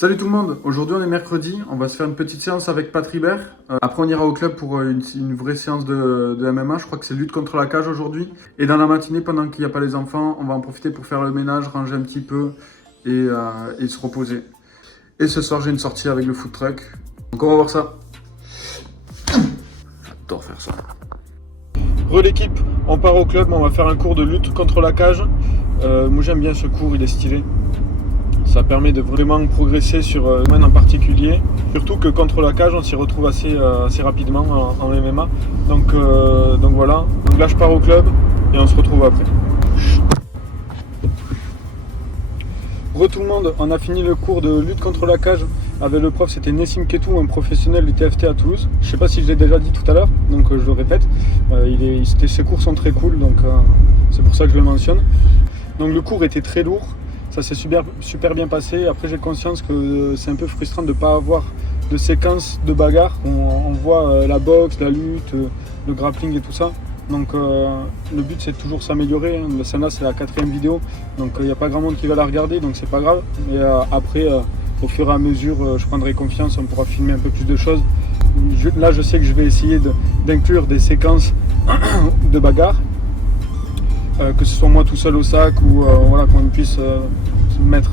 Salut tout le monde, aujourd'hui on est mercredi, on va se faire une petite séance avec Pat Ribert. Après on ira au club pour une vraie séance de MMA, je crois que c'est lutte contre la cage aujourd'hui. Et dans la matinée, pendant qu'il n'y a pas les enfants, on va en profiter pour faire le ménage, ranger un petit peu et se reposer. Et ce soir j'ai une sortie avec le food truck, donc on va voir ça. J'adore faire ça. Re l'équipe, on part au club, on va faire un cours de lutte contre la cage. Moi j'aime bien ce cours, il est stylé. Ça permet de vraiment progresser sur un domaine en particulier. Surtout que contre la cage, on s'y retrouve assez rapidement en MMA. Donc voilà. Donc là, je pars au club et on se retrouve après. Re tout le monde, on a fini le cours de lutte contre la cage avec le prof, c'était Nessim Ketou, un professionnel du TFT à Toulouse. Je sais pas si je l'ai déjà dit tout à l'heure, donc je le répète. Ses cours sont très cool, donc c'est pour ça que je le mentionne. Donc le cours était très lourd. Ça s'est super bien passé. Après, j'ai conscience que c'est un peu frustrant de ne pas avoir de séquence de bagarre. On voit la boxe, la lutte, le grappling et tout ça. Donc le but c'est de toujours s'améliorer. Celle-là c'est la 4e vidéo. Donc il n'y a pas grand monde qui va la regarder, donc c'est pas grave. Et après, au fur et à mesure, je prendrai confiance, on pourra filmer un peu plus de choses. Là je sais que je vais essayer d'inclure des séquences de bagarre. Que ce soit moi tout seul au sac ou voilà, qu'on puisse mettre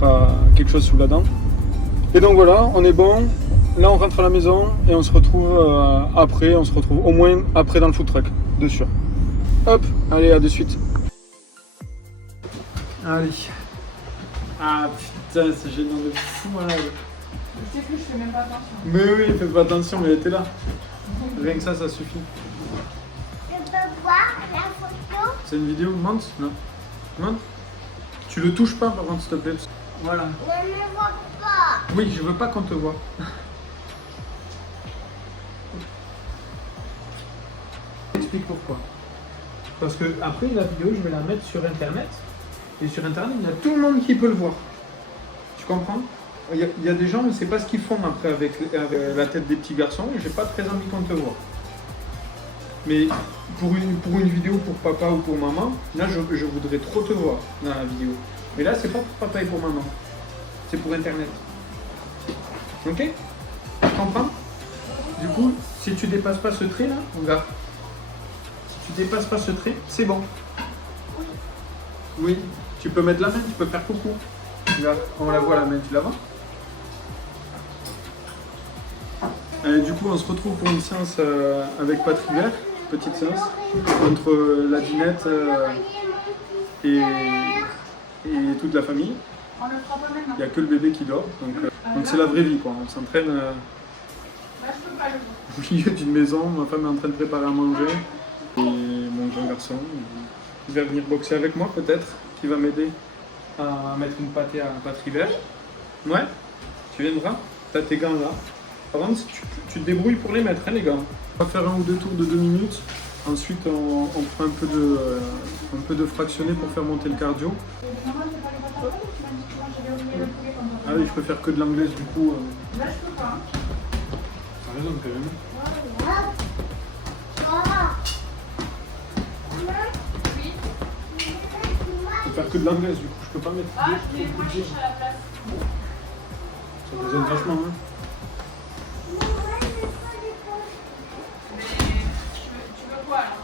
quelque chose sous la dent. Et donc voilà, on est bon. Là on rentre à la maison et on se retrouve après, on se retrouve au moins après dans le food truck, de sûr. Hop, allez, à de suite. Allez. Ah putain, c'est gênant de fou malade. Je sais que je fais même pas attention. Mais oui, fais pas attention, mais elle était là. Rien que ça suffit. Je peux voir la photo. C'est une vidéo, monte, non. Monte. Tu le touches pas par contre, s'il te plaît. Voilà. Je ne vois pas. Oui, je veux pas qu'on te voit. Explique pourquoi. Parce que après la vidéo, je vais la mettre sur internet. Et sur internet, il y a tout le monde qui peut le voir. Tu comprends? Il y a des gens, on ne sait pas ce qu'ils font après avec la tête des petits garçons. Et j'ai pas très envie qu'on te voit. Mais pour une vidéo pour papa ou pour maman, là je voudrais trop te voir dans la vidéo. Mais là c'est pas pour papa et pour maman. C'est pour internet. Ok? Tu comprends? Du coup, si tu dépasses pas ce trait là, regarde. Si tu dépasses pas ce trait, c'est bon. Oui. Tu peux mettre la main, tu peux faire coucou. Regarde, on la voit la main, tu la vois? Du coup, on se retrouve pour une séance avec Pat Ribert. Petite séance entre la dinette et toute la famille. On le fera pas maintenant. Il n'y a que le bébé qui dort, donc c'est la vraie vie quoi. On s'entraîne Là, je peux pas le voir. au milieu d'une maison, ma femme est en train de préparer à manger et mon grand garçon il va venir boxer avec moi peut-être, qui va m'aider à mettre une pâtée à Pat Ribert. Ouais, tu viendras, t'as tes gants là. Par contre, tu te débrouilles pour les mettre, hein, les gars. On va faire un ou deux tours de 2 minutes. Ensuite, on prend un peu de fractionné pour faire monter le cardio. Maman, j'ai pas les patates. Tu m'as dit que moi, j'avais oublié le poulet comme ça. Ah oui, je peux faire que de l'anglaise du coup. Là, je peux pas. Ça résonne quand même. Voilà. Oui. Je peux faire que de l'anglaise du coup, je peux pas mettre. Ah, je vais moi chercher à la place. Ça résonne vachement, hein. Mais tu veux quoi alors?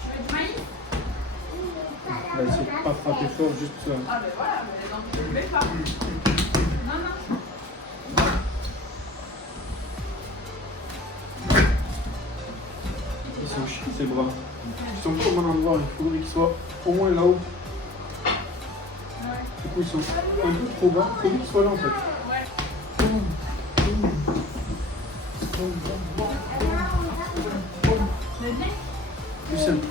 Tu veux du maïs? On va essayer de pas frapper fort, juste ça. Ah, ben voilà, mais donc je ne vais pas. Non, non. Ils sont chiants ces bras. Ils sont pas au bon endroit, il faudrait qu'ils soient au moins là-haut. Ouais. Du coup, ils sont un peu trop bas, il faut qu'ils soient là en fait. Ouais. C'est bien? Plus simple.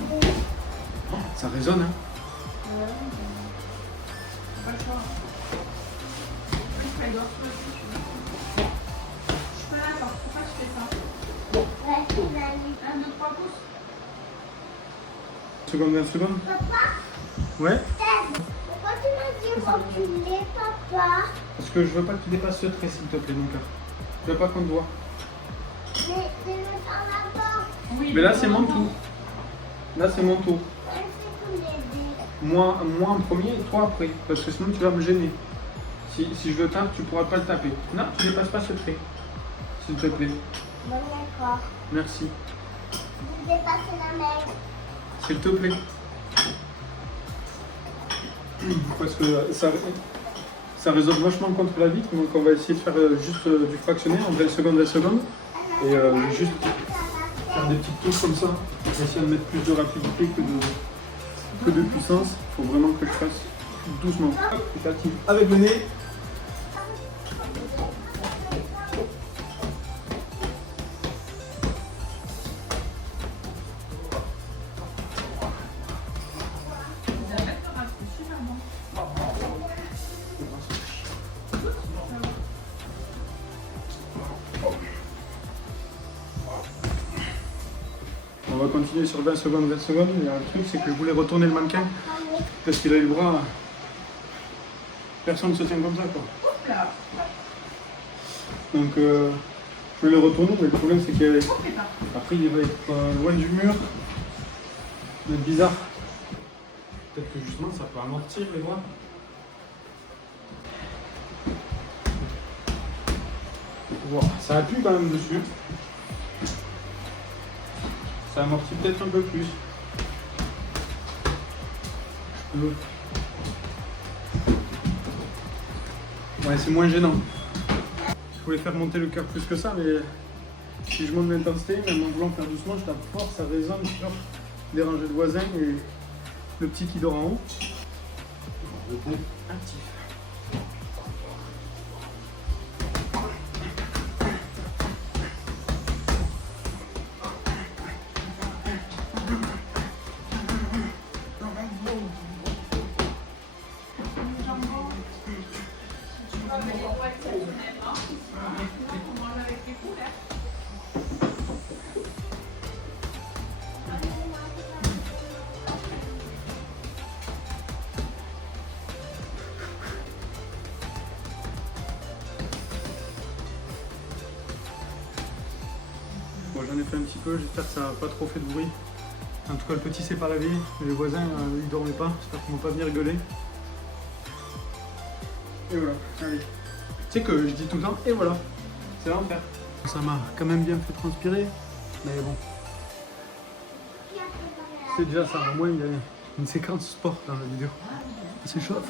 Oh, ça résonne, hein. Pas le choix. Oui, je fais le doigt aussi, tu veux. Je suis pas d'accord. Pourquoi tu fais ça? 1, 2, 3 pouces. Seconde, 20 secondes. Papa, Ouais. pourquoi tu m'as dit reculer, papa? Parce que je veux pas que tu dépasses ce trait, s'il te plaît, mon cœur. Je veux pas qu'on te voit. Mais je veux faire là-bas. Oui. Mais là, c'est mon tour. Là, c'est mon tour. Ouais, c'est pour l'aider. Moi en premier et toi après. Parce que sinon, tu vas me gêner. Si je le tape, tu pourras pas le taper. Non, tu dépasses pas ce trait. S'il te plaît. Bon, d'accord. Merci. Vous dépassez la mer. S'il te plaît. Parce que ça résonne vachement contre la vitre, donc on va essayer de faire juste du fractionné en vraies secondes. Et juste faire des petites touches comme ça. Essayer de mettre plus de rapidité que de puissance. Il faut vraiment que je fasse doucement. Hop, je t'active avec le nez. On va continuer sur 20 secondes. Il y a un truc, c'est que je voulais retourner le mannequin parce qu'il a eu le bras. Personne ne se tient comme ça, quoi. Donc, je vais le retourner, mais le problème, c'est qu'après, il va être loin du mur. Ça va être bizarre. Peut-être que justement, ça peut amortir les bras. Wow, ça appuie quand même dessus. Ça amortit peut-être un peu plus. Ouais, c'est moins gênant. Je voulais faire monter le cœur plus que ça, mais si je monte l'intensité, même en voulant faire doucement, je tape fort, ça résonne sur déranger le voisin et le petit qui dort en haut. Actif. Bon, j'en ai fait un petit peu, j'espère que ça n'a pas trop fait de bruit. En tout cas, le petit s'est pas réveillé, les voisins ils dormaient pas, j'espère qu'ils m'ont pas venir gueuler. Et voilà, allez. Tu sais que je dis tout le temps, et voilà, c'est l'enfer. Ça m'a quand même bien fait transpirer, mais bon. C'est déjà ça, au moins il y a une séquence sport dans la vidéo. Ça s'échauffe.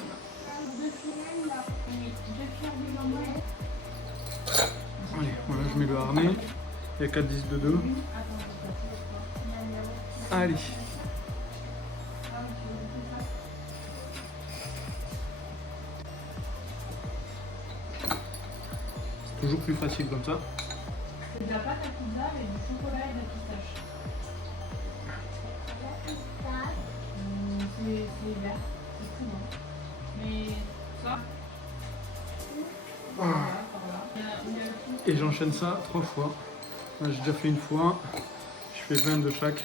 Allez, voilà, je mets le harnais. Il y a 4 disques de 2. Allez. C'est toujours plus facile comme ça. C'est de la pâte à pizza avec du chocolat et de la pistache. C'est vert, c'est tout bon. Mais ça. Et j'enchaîne ça 3 fois. Là, j'ai déjà fait une fois. Je fais 20 de chaque.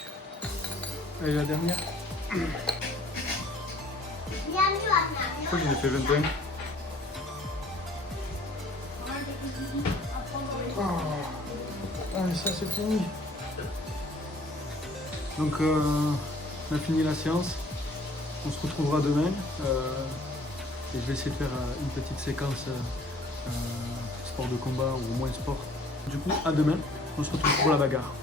Allez, la dernière. Je crois que j'en ai fait 21. Allez, ça c'est fini. Donc, on a fini la séance. On se retrouvera demain. Et je vais essayer de faire une petite séquence sport de combat ou au moins sport. Du coup, à demain. On se retrouve pour la bagarre.